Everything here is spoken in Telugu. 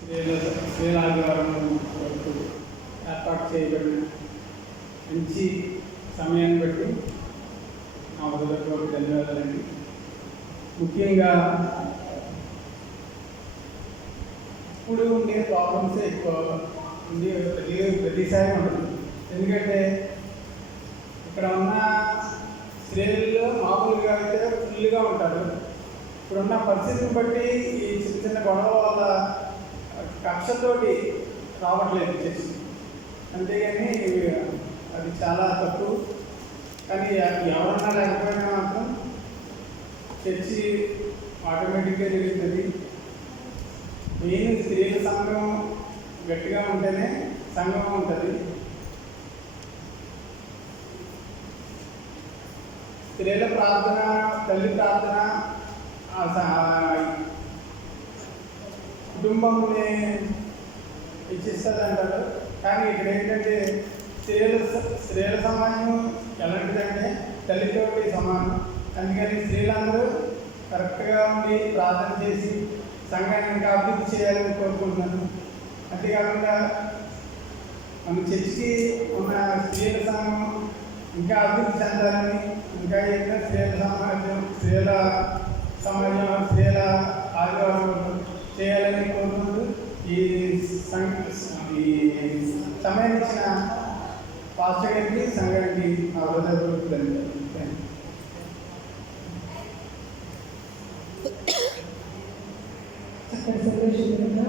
స్త్రీల ఆదివారం వరకు ఏర్పాటు చేయబడిన మంచి సమయాన్ని బట్టి నా హృదయపూర్వక ధన్యవాదాలండి. ముఖ్యంగా ఇప్పుడు ఉండే ప్రాబ్లమ్సే ఎక్కువ ఉంది, ప్రతిసారి ఉంటుంది. ఎందుకంటే ఇక్కడ ఉన్న స్త్రీలలో మామూలుగా అయితే ఫుల్గా ఉంటారు. ఇప్పుడున్న పరిస్థితిని బట్టి ఈ చిన్న చిన్న గొడవ వల్ల కక్షతోటి రావట్లేదు చర్చి. అంతేగాని అది చాలా తప్పు. కానీ ఎవరన్నా లేకపోయినా మాత్రం చర్చి ఆటోమేటిక్గా జరుగుతుంది. మెయిన్ స్త్రీల సంఘం గట్టిగా ఉంటేనే సంఘం ఉంటుంది. స్త్రీల ప్రార్థన, తల్లి ప్రార్థన కుటుంబంని ఇచ్చిస్తుంది అంటారు. కానీ ఇక్కడ ఏంటంటే స్త్రీల సమాజం ఎలాంటిదంటే తల్లితోటి సమానం. అందుకని స్త్రీలందరూ కరెక్ట్గా ఉండి ప్రార్థన చేసి సంఘాన్ని ఇంకా అభివృద్ధి చేయాలని కోరుకుంటున్నాను. అంతేకాకుండా మన చర్చికి ఉన్న స్త్రీల సంఘం ఇంకా అభివృద్ధి చెందాలని, ఇంకా ఏదైనా స్త్రీల సమాజం స్త్రీల ఆదివారం చేయాలని కోరుకుంటూ ఈ సమయాన్ని ఇచ్చిన పాస్టర్ గారికి, సంఘానికి నా హృదయపూర్వక ధన్యవాదాలు. అక్కడ సంతోషంగా